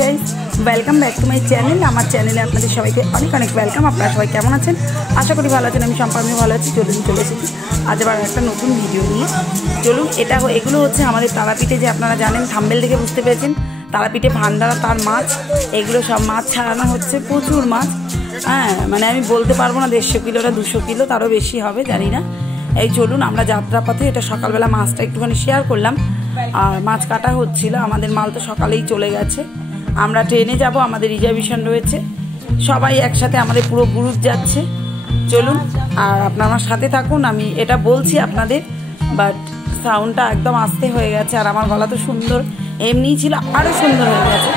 Guys, welcome back to my channel. আমার চ্যানেলে আপনাদের সবাইকে অনেক অনেক ওয়েলকাম। আপনারা সবাই কেমন আছেন? আশা করি ভালো আছেন। আমি সম্পূর্ণ ভালো আছি। চলে এসেছি আজ আবার একটা নতুন ভিডিও নিয়ে। চলুন, এগুলো হচ্ছে আমাদের তারাপীঠে, যে আপনারা জানেন, থাম্বেল দেখে বুঝতে পেরেছেন, তারাপীঠে ভান্ডারা, তার মাছ, এগুলো সব মাছ ছাড়ানো হচ্ছে, প্রচুর মাছ। হ্যাঁ, মানে আমি বলতে পারবো না 150 কিলোটা 200 কিলো, তারও বেশি হবে, জানি না। এই চলুন, আমরা যাত্রাপথে, এটা সকালবেলা মাছটা একটুখানি শেয়ার করলাম, আর মাছ কাটা হচ্ছিল। আমাদের মাল তো সকালেই চলে গেছে। আমরা ট্রেনে যাব, আমাদের রিজার্ভেশন রয়েছে, সবাই একসাথে আমাদের পুরো গ্রুপ যাচ্ছে। চলুন, আর আপনার আমার সাথে থাকুন। আমি এটা বলছি আপনাদের, বাট সাউন্ডটা একদম আস্তে হয়ে গেছে, আর আমার গলা তো সুন্দর এমনিই ছিল, আরও সুন্দর হয়ে গেছে।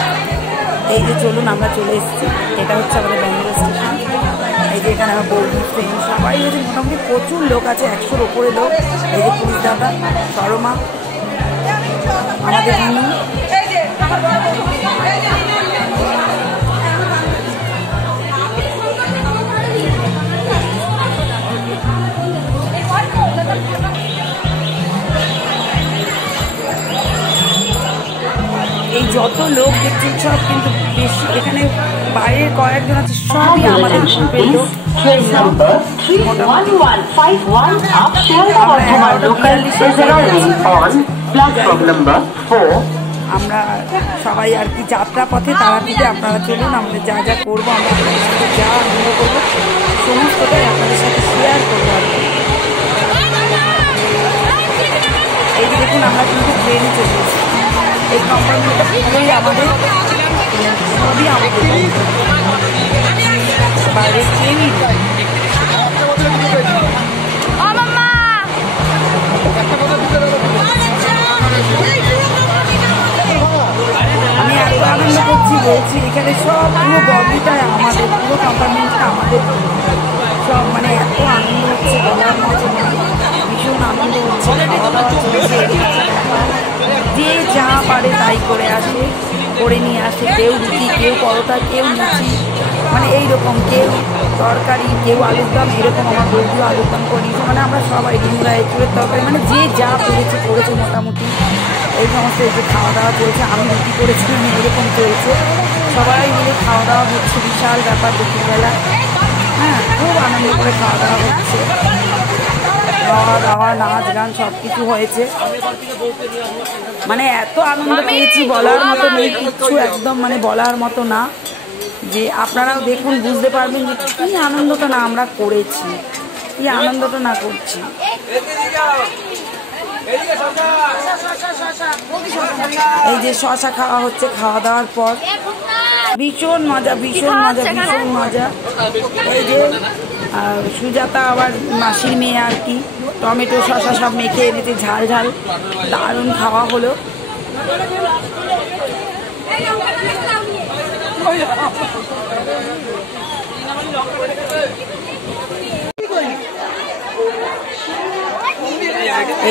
এই যে চলুন, আমরা চলে এসেছি। এটা হচ্ছে আমাদের ব্যাঙ্গালোর স্টেশন। এই যে এখানে আমার বৌদি ফ্রেন্ড সবাই হচ্ছে, মোটামুটি প্রচুর লোক আছে, 100-র ওপরে লোক। এই যে পুলিশ দাদা, সরমা, আমাদের হিন্দু, এই যত লোক দেখছেন সব কিন্তু বেশি, এখানে বাইরের কয়েকজন আছে, সবই আমাদের গ্রুপের লোক। আমরা সবাই আর কি যাত্রাপথে তারাপীঠে। আপনারা চলুন, আমাদের যা যা করবো, আমরা আপনাদের সাথে যা আনন্দ করবো, সমস্তটাই আপনাদের সাথে শেয়ার করবো আর কি। এই যে দেখুন, আমরা কিন্তু ট্রেনে চলে এসেছি। এই কম্পার্টমেন্টটা পুরোই আমাদের, সবই আমাদের, বাইরে কেউই নেই। আমি এত আনন্দ করছি, বলছি, এখানে সব পুরো বগিটাই আমাদের, পুরো কম্পার্টমেন্টটা আমাদের, সব মানে এত আনন্দ হচ্ছে, বলার মতো না, ভীষণ আনন্দ হচ্ছে। খাওয়া দাওয়া চলছে, যে যা পারে তাই করে আসে, করে নিয়ে আসে। কেউ রুটি, কেউ পরোটা, কেউ লুচি, মানে এইরকম, কেউ তরকারি, কেউ আলুর দম, এরকম। আমার বৌদিও আলুর দম করে নিয়েছে, মানে আমরা সবাই ডিমরা, এঁচুড়ের তরকারি, মানে যে যা করেছে মোটামুটি এই সমস্ত। এই যে খাওয়া দাওয়া চলছে, আমি রুটি করেছি, এরকম চলছে, সবাই মিলে খাওয়া দাওয়া হচ্ছে, বিশাল ব্যাপার দুপুরবেলা। হ্যাঁ, খুব আনন্দ করে খাওয়া দাওয়া হচ্ছে, খাওয়া দাওয়া, নাচ গান সব কিছু হয়েছে। মানে এত আনন্দ পেয়েছি, বলার মতো নেই কিচ্ছু, একদম মানে বলার মতো না। যে আপনারাও দেখুন, বুঝতে পারবেন যে কী আনন্দটা না আমরা করেছি, কী আনন্দটা না করছি। এই যে শশা খাওয়া হচ্ছে খাওয়া দাওয়ার পর, ভীষণ মজা, ভীষণ মজা, ভীষণ মজা। এই যে সুজাতা আবার মাসির মেয়ে আর কি, টমেটো শশা সব মেখে এনেছে, ঝাল ঝাল, দারুণ খাওয়া হলো।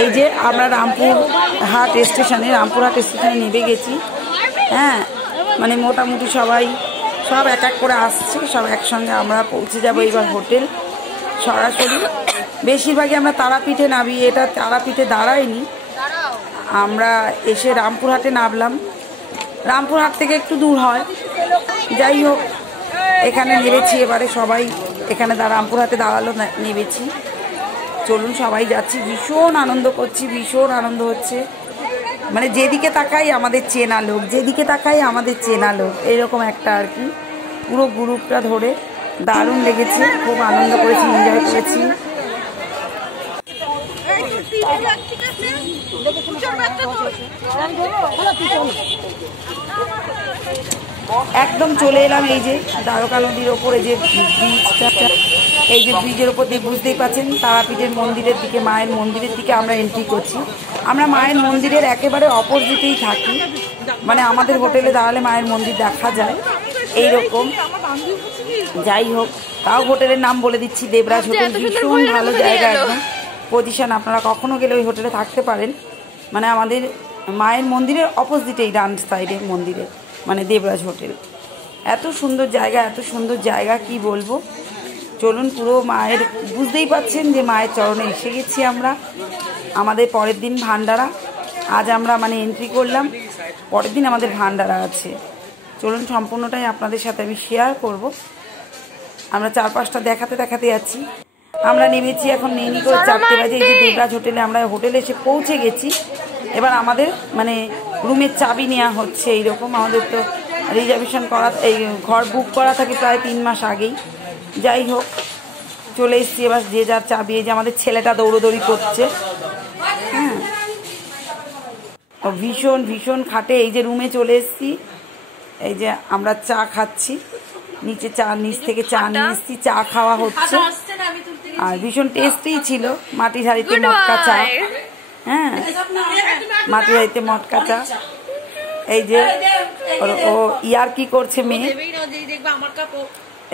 এই যে আমরা রামপুরহাট স্টেশনে নেমে গেছি। হ্যাঁ, মানে মোটামুটি সবাই সব এক এক করে আসছে, সব একসঙ্গে আমরা পৌঁছে যাব এবার হোটেল সরাসরি। বেশিরভাগই আমরা তারাপীঠে নামি, এটা তারাপীঠে দাঁড়ায়নি, আমরা এসে রামপুরহাটে নামলাম। রামপুরহাট থেকে একটু দূর হয়, যাই হোক এখানে নেমেছি। এবারে সবাই এখানে রামপুরহাটে দাঁড়ালো, নেমেছি। চলুন, সবাই যাচ্ছি, ভীষণ আনন্দ করছি, ভীষণ আনন্দ হচ্ছে। মানে যেদিকে তাকাই আমাদের চেনা লোক, যেদিকে তাকাই আমাদের চেনা লোক, এরকম একটা আর কি। পুরো গ্রুপটা ধরে দারুণ লেগেছে, খুব আনন্দ করেছি, এনজয় করেছি। একদম চলে এলাম এই যে দ্বারকা নদীর ওপরে যে ব্রিজটা, এই যে ব্রিজের ওপর দিয়ে বুঝতেই পারছেন, তারাপীঠের মন্দিরের দিকে, মায়ের মন্দিরের দিকে আমরা এন্ট্রি করছি। আমরা মায়ের মন্দিরের একেবারে অপোজিটেই থাকি, মানে আমাদের হোটেলে দাঁড়ালে মায়ের মন্দির দেখা যায় এইরকম। যাই হোক, তাও হোটেলের নাম বলে দিচ্ছি, দেবরাজ হোটেল। ভীষণ ভালো জায়গা, একদম পজিশন। আপনারা কখনো গেলে ওই হোটেলে থাকতে পারেন, মানে আমাদের মায়ের মন্দিরের অপোজিটেই, ডান সাইডে মন্দিরে, মানে দেবরাজ হোটেল। এত সুন্দর জায়গা, এত সুন্দর জায়গা, কি বলবো। চলুন, পুরো মায়ের, বুঝতেই পাচ্ছেন যে মায়ের চরণে এসে গেছি আমরা। আমাদের পরের দিন ভান্ডারা, আজ আমরা মানে এন্ট্রি করলাম, পরের দিন আমাদের ভান্ডারা আছে। চলুন সম্পূর্ণটাই আপনাদের সাথে আমি শেয়ার করব। আমরা চারপাশটা দেখাতে দেখাতে যাচ্ছি। আমরা নেমেছি এখন নেই করে 4টে বাজে। এই যে দেবরাজ হোটেলে আমরা হোটেলে এসে পৌঁছে গেছি। এবার আমাদের মানে রুমের চাবি নেওয়া হচ্ছে। এইরকম আমাদের তো রিজার্ভেশন করা, এই ঘর বুক করা থাকে প্রায় 3 মাস আগেই। যাই হোক চলে এসেছি। এবার যে যার চাবি, এই যে আমাদের ছেলেটা দৌড়োদৌড়ি করছে। হ্যাঁ, ও ভীষণ ভীষণ খাটে। এই যে রুমে চলে এসেছি, এই যে আমরা চা খাচ্ছি, নিচে চা নিচ থেকে চা নিয়ে এসেছি, চা খাওয়া হচ্ছে। আর ভীষণ টেস্টি ছিল, মাটির হাঁড়িতে মটকা চা। হ্যাঁ, মাটির হাঁড়িতে মটকা চা। এই যে ও ইয়ার কি করছে মেয়ে,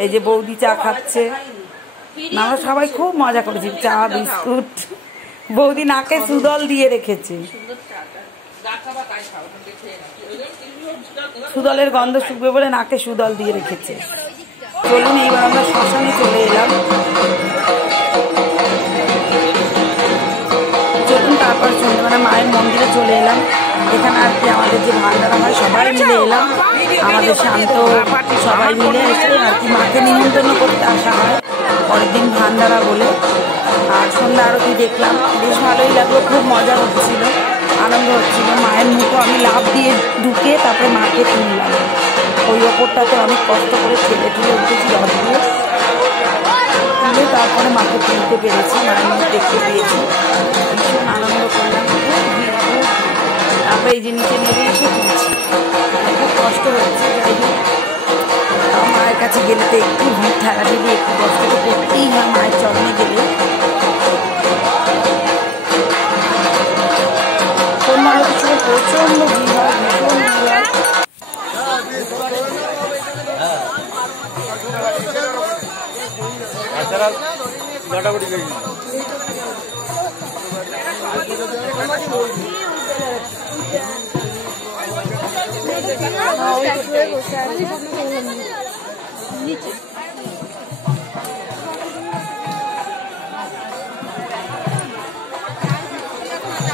এই যে বৌদি চা খাচ্ছে। আমরা সবাই খুব মজা করেছি, চা বিস্কুট। বৌদি নাকে সুদল দিয়ে রেখেছে, সুদলের গন্ধ শুকবে বলে নাকে সুদল দিয়ে রেখেছে। চলুন এইবার আমরা শ্মশানে চলে এলাম। চলুন তারপর সন্ধ্যেবেলা মায়ের মন্দিরে চলে এলাম। এখানে আর কি আমাদের যে ভান্ডারা হয় সবাই মিলে এলাম। আমাদের শান্ত সবাই মিলে এসে আর কি মাকে নিমন্ত্রণ করতে আসা হয় পরের দিন ভান্ডারা বলে। আর সন্ধ্যা আরতি দেখলাম, বেশ ভালোই লাগলো, খুব মজা হচ্ছিল, আনন্দ হচ্ছিল। মায়ের মুখে আমি লাফ দিয়ে ঢুকে তারপরে মাকে তুললাম। ওই ওপরটাতে অনেক কষ্ট করে ঠেলে ঠেলে উঠেছি রথ দিয়ে, তুলে তারপরে মাকে তুলতে পেরেছি, মায়ের মুখ দেখতে পেয়েছি। ভীষণ আনন্দ করলাম, তারপরে এই যে নিচে নেমে এসে তুলছি। খুব কষ্ট হচ্ছে, যাই হোক মায়ের কাছে গেলে তো একটু ভিড় ঠেলা দিলে একটু কষ্ট তো করতেই হয় মায়ের চরণে গেলে। সন্ধ্যাবেলার সময় প্রচণ্ড ভিড় হয়, ভীষণ ভিড় হয়।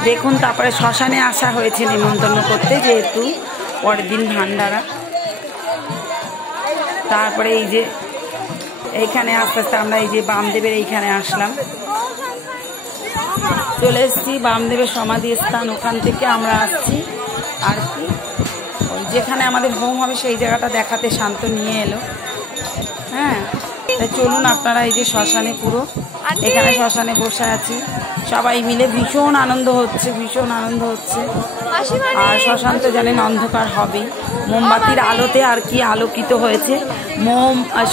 দেখুন তারপরে শ্মশানে আসা হয়েছে নিমন্ত্রণ করতে, যেহেতু পরের দিন ভান্ডারা। তারপরে এই যে এইখানে আস্তে আস্তে আমরা এই যে বামদেবের এইখানে আসলাম, চলে এসেছি বামদেবের সমাধি স্থান। ওখান থেকে আমরা আসছি আর কি ওই যেখানে আমাদের হোম হবে সেই জায়গাটা দেখাতে শান্ত নিয়ে এলো। হ্যাঁ, তাই চলুন আপনারা এই যে শ্মশানে, পুরো এখানে শ্মশানে বসে আছি সবাই মিলে। ভীষণ আনন্দ হচ্ছে, ভীষণ আনন্দ হচ্ছে। আর শ্মশান তো জানেন অন্ধকার হবেই, মোমবাতির আলোতে আর কি আলোকিত হয়েছে।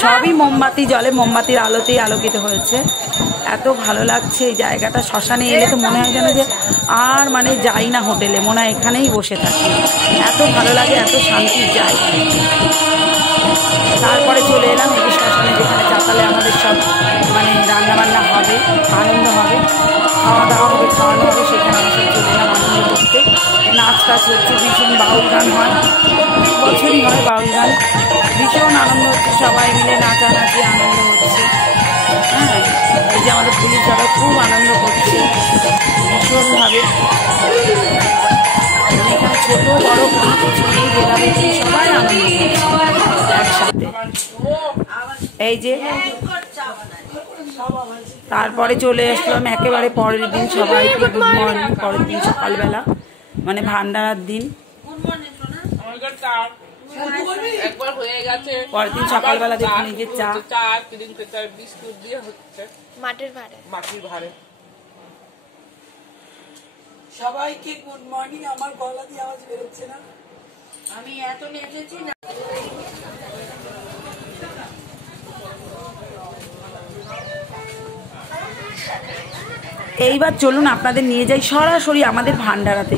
সবই মোমবাতি জ্বলে, মোমবাতির আলোতেই আলোকিত হয়েছে। এত ভালো লাগছে এই জায়গাটা। শ্মশানে এলে তো মনে হয় যেন যে আর মানে যাই না হোটেলে, মনে হয় এখানেই বসে থাকি, এত ভালো লাগে, এত শান্তির জায়গা। তারপরে চলে এলাম এই যে শ্মশানে, যেখানে চাতালে আমাদের সব মানে রান্নাবান্না হবে, আনন্দ হবে, খাওয়া দাওয়া হবে, খাওয়ানো হবে। সেখানে আমরা সব চলে এলাম আনন্দ করতে। নাচ টাচ হচ্ছে, ভীষণ বাউল গান হয়, বছরই হয় বাউল গান। ভীষণ আনন্দ হচ্ছে, সবাই মিলে নাচানাচি আনন্দ হচ্ছে। হ্যাঁ, এই যে আমাদের পুলিশরা খুব আনন্দ করছে ভীষণভাবে। এখানে ছোট বড় কোনো কিছু নেই, ভেদাভেদি, সবাই আনন্দ করছে একসাথে। এই যে তারপরে চলে আসলাম একেবারে পরের দিন সবাইকে গুড মর্নিং। পরের দিন সকালবেলা মানে ভান্ডারার দিন, পরের দিন সকালবেলা দেখুন এই যে চা বিস্কুট দিয়ে হচ্ছে মাটির ভাড়ে। সবাইকে গুড মর্নিং। আমার গলা দিয়ে আওয়াজ বেরোচ্ছে না, আমি এত নেচেছি না। এইবার চলুন আপনাদের নিয়ে যাই সরাসরি আমাদের ভান্ডারাতে।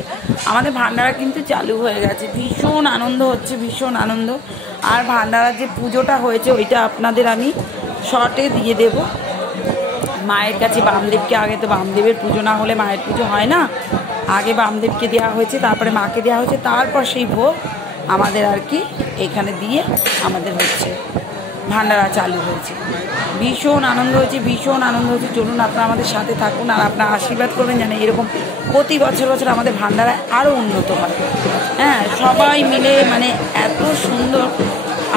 আমাদের ভান্ডারা কিন্তু চালু হয়ে গেছে, ভীষণ আনন্দ হচ্ছে, ভীষণ আনন্দ। আর ভান্ডারার যে পুজোটা হয়েছে ওইটা আপনাদের আমি শর্টে দিয়ে দেব। মায়ের কাছে বামদেবকে, আগে তো বামদেবের পুজো না হলে মায়ের পুজো হয় না, আগে বামদেবকে দেওয়া হয়েছে, তারপরে মাকে দেওয়া হয়েছে, তারপর সেই ভোগ আমাদের আর কি এখানে দিয়ে আমাদের হচ্ছে। ভান্ডারা চালু হয়েছে। ভীষণ আনন্দ হয়েছে, ভীষণ আনন্দ হয়েছে। চলুন আপনারা আমাদের সাথে থাকুন আর আপনারা আশীর্বাদ করবেন যেন এরকম প্রতি বছর বছর আমাদের ভান্ডারা আরও উন্নত হয়। হ্যাঁ, সবাই মিলে মানে এত সুন্দর,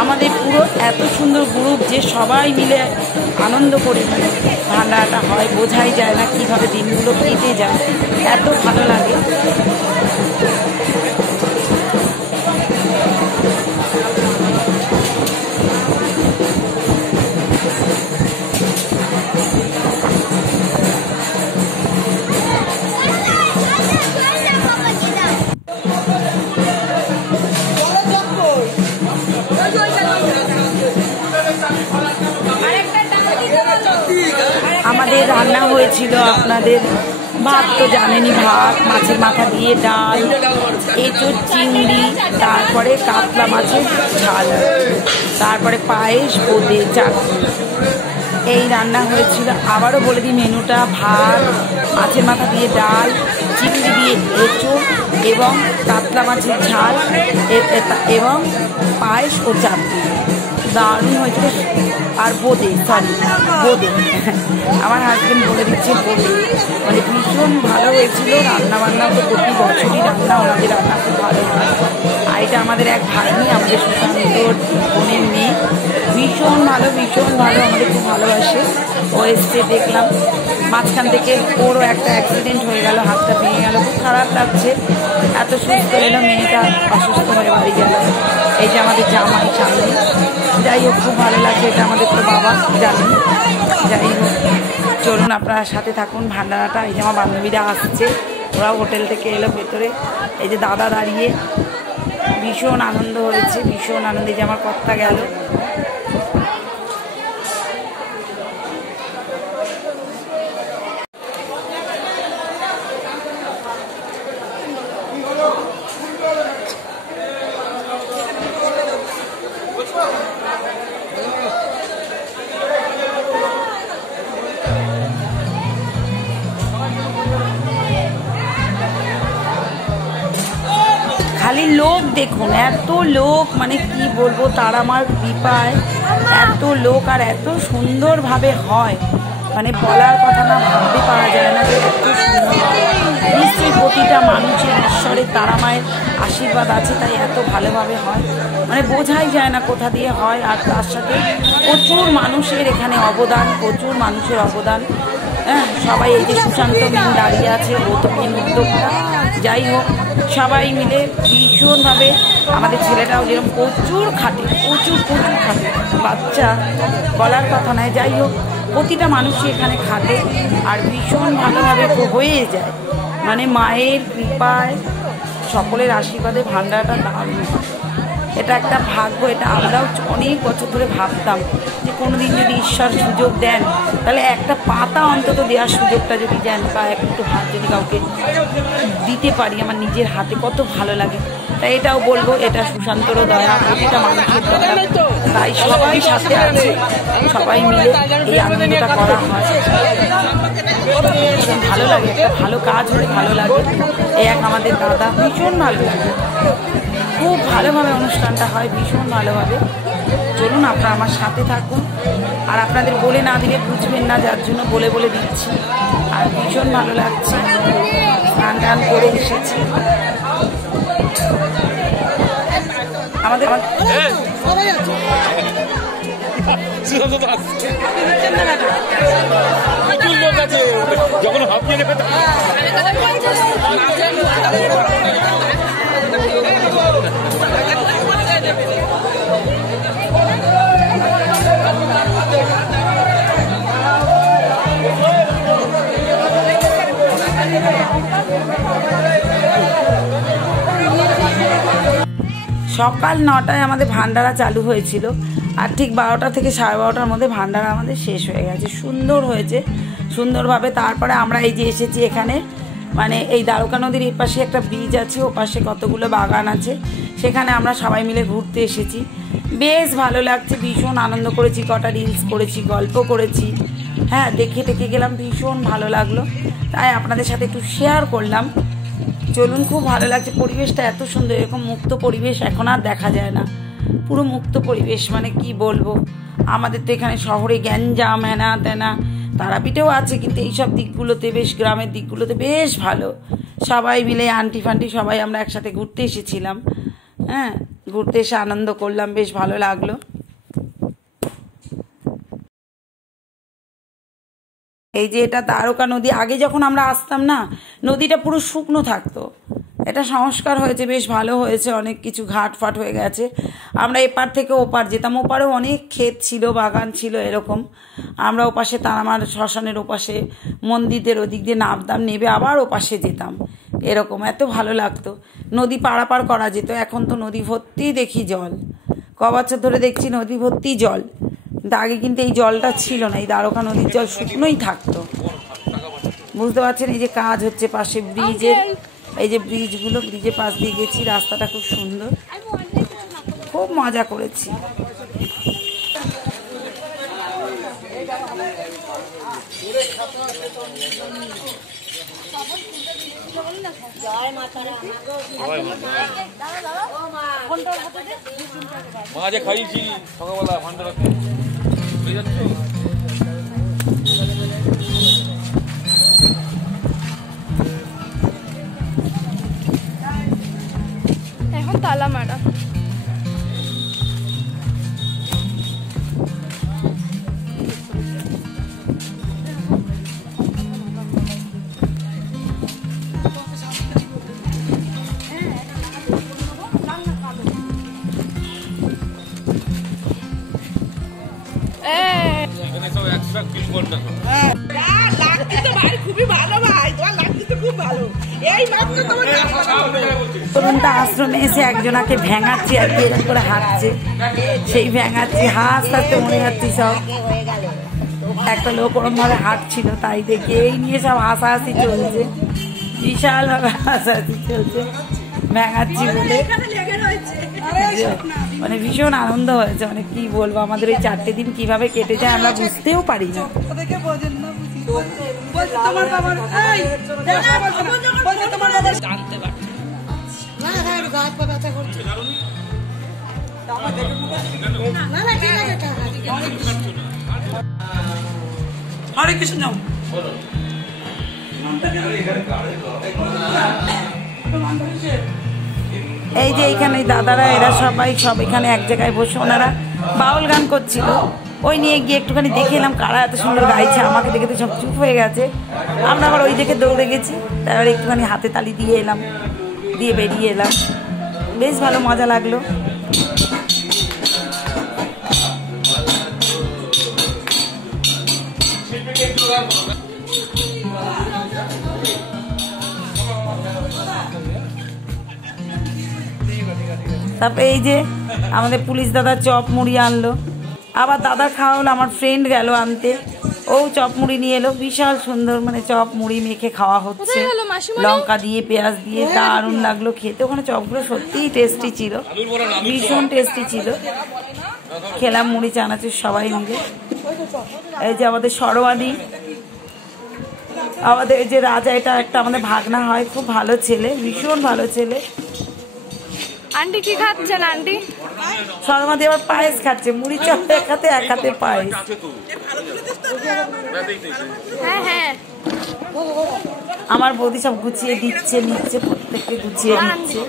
আমাদের পুরো এত সুন্দর গ্রুপ যে সবাই মিলে আনন্দ করে মানে ভান্ডারাটা হয়, বোঝাই যায় না কীভাবে দিনগুলো কেটে যায়, এত ভালো লাগে। আমাদের রান্না হয়েছিল আপনাদের ভাত তো জানেনই, ভাত, মাছের মাথা দিয়ে ডাল, এঁচোড় চিংড়ি, তারপরে কাতলা মাছের ঝাল, তারপরে পায়েস, বোঁদে, চাটনি, এই রান্না হয়েছিল। আবারও বলে দিই মেনুটা: ভাত, মাছের মাথা দিয়ে ডাল, চিংড়ি দিয়ে এঁচোড় এবং কাতলা মাছের ঝাল এবং পায়েস ও চাটনি। দারুণ হয়েছিল। আর বোঁদে, বোঁদে আমার হাজবেন্ড বলে দিচ্ছে বোঁদে, মানে ভীষণ ভালো হয়েছিল। রান্নাবান্না তো প্রতি বছরই রান্না, ওনাদের রান্না খুব ভালো হয়। আর এটা আমাদের এক ভাগ্নি, আমাদের সুশান্তর বোনের মেয়ে, ভীষণ ভালো, ভীষণ ভালো, আমাদের খুব ভালোবাসে। ও এসছে, দেখলাম মাঝখান থেকে ওরও একটা অ্যাক্সিডেন্ট হয়ে গেল, হাতটা ভেঙে গেল, খুব খারাপ লাগছে। এত সুস্থ এলো, মেয়েটা অসুস্থ হয়ে বাড়ি গেল। এই যে আমাদের জামাই সামনে, যাই হোক খুব ভালো লাগছে। এটা আমাদের তো বাবা জানেন। যাই হোক চলুন আপনারা সাথে থাকুন ভান্ডারাটা। এই যে আমার বান্ধবীরা আসছে, ওরাও হোটেল থেকে এলো ভেতরে। এই যে দাদা দাঁড়িয়ে, ভীষণ আনন্দ হয়েছে, ভীষণ আনন্দে। যে আমার কর্তা গেল। খালি লোক দেখুন, এত লোক, মানে কি বলবো, তার আমার কৃপায় এত লোক আর এত সুন্দরভাবে হয়, মানে বলার কথা না, ভাবতে পারা যায় না যে এত সুন্দর। নিশ্চয়ই প্রতিটা মানুষের ঈশ্বরের তারা মায়ের আশীর্বাদ আছে, তাই এত ভালোভাবে হয়, মানে বোঝাই যায় না কোথা দিয়ে হয়। আর তার সাথে প্রচুর মানুষের এখানে অবদান, প্রচুর মানুষের অবদান। হ্যাঁ, সবাই, এই যে সুশান্ত মেন দাঁড়িয়ে আছে, ও তো মেন উদ্যোক্তা। যাই হোক সবাই মিলে ভীষণভাবে, আমাদের ছেলেটাও যেরকম প্রচুর খাটে, প্রচুর খাটে, বাচ্চা বলার কথা নয়। যাই হোক প্রতিটা মানুষই এখানে খাটে আর ভীষণ ভালোভাবে হয়ে যায়, মানে মায়ের কৃপায়, সকলের আশীর্বাদে ভান্ডারটা দারুণ। এটা একটা ভাগ্য। এটা আমরাও অনেক বছর ধরে ভাবতাম যে কোনো দিন যদি ঈশ্বর সুযোগ দেন, তাহলে একটা পাতা অন্তত দেওয়ার সুযোগটা যদি দেন, বা একটু হাত যদি কাউকে দিতে পারি আমার নিজের হাতে, কত ভালো লাগে। তাই এটাও বলবো, এটা সুশান্তরও দয়া, প্রতিটা মানুষের দয়া। তাই সবাই সাথে আছে, সবাই মিলে এই আনন্দটা করা হয়। ভীষণ ভালো লাগে, একটা ভালো কাজ হলে ভালো লাগে। এই এক আমাদের দাদা, ভীষণ ভালো লাগে, খুব ভালোভাবে অনুষ্ঠানটা হয়, ভীষণ ভালোভাবে। চলুন আপনারা আমার সাথে থাকুন। আর আপনাদের বলে না দিলে বুঝবেন না, যার জন্য বলে বলে দিচ্ছি। আর ভীষণ ভালো লাগছে, স্নান টান করে এসেছি। আমাদের যখন সকাল 9টায় আমাদের ভান্ডারা চালু হয়েছিল, আর ঠিক 12টা থেকে 12:30টার মধ্যে ভান্ডারা আমাদের শেষ হয়ে গেছে। সুন্দর হয়েছে, সুন্দরভাবে। তারপরে আমরা এই যে এসেছি এখানে, মানে এই দ্বারকা নদীর এই পাশে একটা ব্রিজ আছে, ও পাশে কতগুলো বাগান আছে, সেখানে আমরা সবাই মিলে ঘুরতে এসেছি। বেশ ভালো লাগছে, ভীষণ আনন্দ করেছি, কটা রিলস করেছি, গল্প করেছি। হ্যাঁ, দেখে গেলাম, ভীষণ ভালো লাগলো, তাই আপনাদের সাথে একটু শেয়ার করলাম। চলুন, খুব ভালো লাগছে, পরিবেশটা এত সুন্দর। এরকম মুক্ত পরিবেশ এখন আর দেখা যায় না, পুরো মুক্ত পরিবেশ, মানে কি বলবো। আমাদের তো এখানে শহরে গ্যাঞ্জাম হেনা তেনা, তারাপীঠেও আছে, কিন্তু এইসব দিকগুলোতে বেশ, গ্রামের দিকগুলোতে বেশ ভালো। সবাই মিলে আন্টি ফান্টি সবাই আমরা একসাথে ঘুরতে এসেছিলাম। হ্যাঁ, ঘুরতে এসে আনন্দ করলাম, বেশ ভালো লাগলো। এই যে এটা দ্বারকা নদী, আগে যখন আমরা আসতাম না, নদীটা পুরো শুকনো থাকতো, এটা সংস্কার হয়েছে, বেশ ভালো হয়েছে, অনেক কিছু ঘাট ফাট হয়ে গেছে। আমরা এপার থেকে ওপার যেতাম, ওপারেও অনেক ক্ষেত ছিল, বাগান ছিল এরকম। আমরা ওপাশে আমার শ্মশানের ওপাশে মন্দিরের ওদিক দিয়ে নামতাম, নেবে আবার ওপাশে যেতাম, এরকম এত ভালো লাগতো। নদী পারাপার করা যেত। এখন তো নদী ভর্তি দেখি জল, ক বছর ধরে দেখছি নদী ভর্তি জল। কিন্তু আগে কিন্তু এই জলটা ছিল না, এই দ্বারকা নদীর জল শুকনোই থাকতো। বুঝতে পারছেন, এই যে কাজ হচ্ছে পাশে ব্রিজের, এই যে ব্রিজগুলো, ব্রিজের পাশ দিয়ে গেছি, রাস্তাটা খুব সুন্দর, খুব মজা করেছি। মাঝে খাইছি সকালবেলা ভান্ডারাতে যাচ্ছ। এখন তালা মারা। তরুণটা আশ্রমে এসে একজনাকে ভেঙাচ্ছি আর কি, এরকম করে হাঁটছে, সেই ভেঙাচ্ছি, হাসতে হাসতে মনে যাচ্ছি সব। একটা লোক ওরম ভাবে হাঁটছিল, তাই দেখে এই নিয়ে সব হাসাহাসি চলছে, বিশাল ভাবে হাসাহাসি চলছে ভেঙাচ্ছি বলে। মানে ভীষণ আনন্দ হয়েছে, মানে কি বলবো, আমাদের এই 4টে দিন কিভাবে কেটে যায় আমরা বুঝতেও পারি না। হরে কৃষ্ণ। এই যে এইখানে দাদারা এরা সবাই সব এখানে এক জায়গায় বসে ওনারা বাউল গান করছিল, ওই নিয়ে গিয়ে একটুখানি দেখে এলাম কারা এত সুন্দর গাইছে। আমাকে দেখে তো সব চুপ হয়ে গেছে, আমরা আবার ওই দেখে দৌড়ে গেছি, তারপরে একটুখানি হাতে তালি দিয়ে এলাম, দিয়ে বেরিয়ে এলাম, বেশ ভালো মজা লাগলো। তারপরে এই যে আমাদের পুলিশ দাদা চপ মুড়ি আনলো, আবার দাদা খাওয়ালো, আমার ফ্রেন্ড গেল আনতে, ও চপ মুড়ি নিয়ে এলো, বিশাল সুন্দর, মানে চপ মুড়ি মেখে খাওয়া হচ্ছে, লঙ্কা দিয়ে পেঁয়াজ দিয়ে, দারুণ লাগলো খেতে। ওখানে চপগুলো সত্যিই টেস্টি ছিল, ভীষণ টেস্টি ছিল। খেলাম মুড়ি চানাচুর সবাই মিলে। এই যে আমাদের সরোয়াদি, আমাদের যে রাজা, এটা একটা আমাদের ভাগনা হয়, খুব ভালো ছেলে, ভীষণ ভালো ছেলে। আন্টি কি খাচ্ছেন আন্টি? সরমাদি আবার পায়েস খাচ্ছে, মুড়ি চপ এক হাতে, এক হাতে পায়েস। হ্যাঁ হ্যাঁ, আমার বৌদি সব গুছিয়ে দিচ্ছে, নিচ্ছে, প্রত্যেককে গুছিয়ে দিচ্ছে।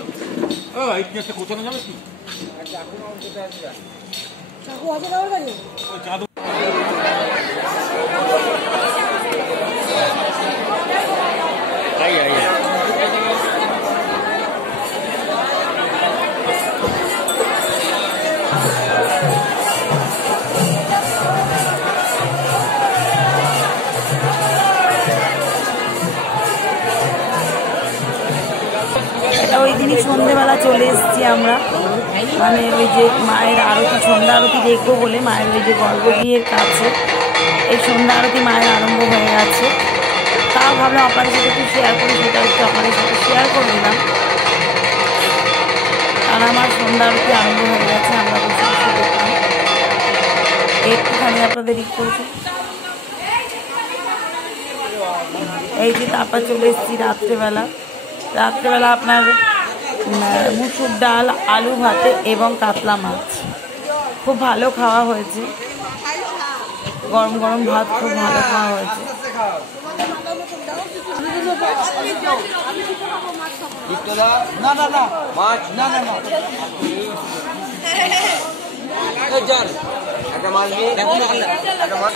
ওই দিনই সন্ধ্যেবেলা চলে এসেছি আমরা, মানে ওই যে মায়ের আরতি, সন্ধ্যা আরতি দেখবো বলে, মায়ের ওই যে গর্ভগৃহের কাছে এই সন্ধ্যা আরতি মায়ের আরম্ভ হয়ে গেছে। তাও ভাবলাম আপনাদের সাথে একটু শেয়ার করি, সেটা একটু আপনাদের সাথে শেয়ার করে দিলাম। আর আমার সন্ধ্যা আরতি আরম্ভ হয়ে গেছে, আমরা বসে বসে দেখলাম, একটুখানি আপনাদের ই করেছি। এই যে তারপর চলে এসেছি রাত্রেবেলা। রাত্রেবেলা আপনার মুসুর ডাল, আলু ভাতে এবং কাতলা মাছ, খুব ভালো খাওয়া হয়েছে। গরম গরম ভাত খুব ভালো খাওয়া হয়েছে। না না না মাছ না না না একটা মাছ নিয়ে দেখো না একটা মাছ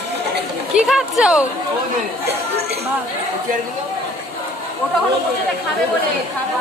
কি খাচ্ছ? ওটা হলো খাবে বলে খাবে।